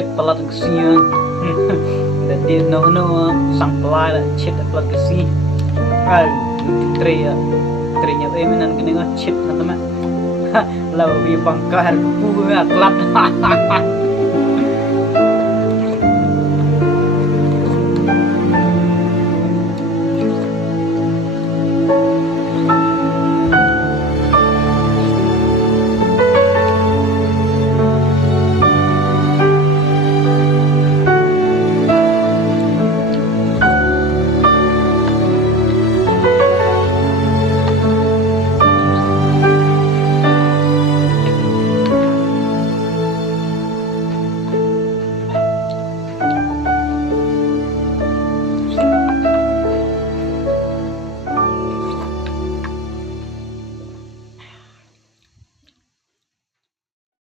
chit palat kesia. Jadi no sang pelai chit palat kesi. Ai trenya eminan kene chit teman. Lalu bangkar kepu klap.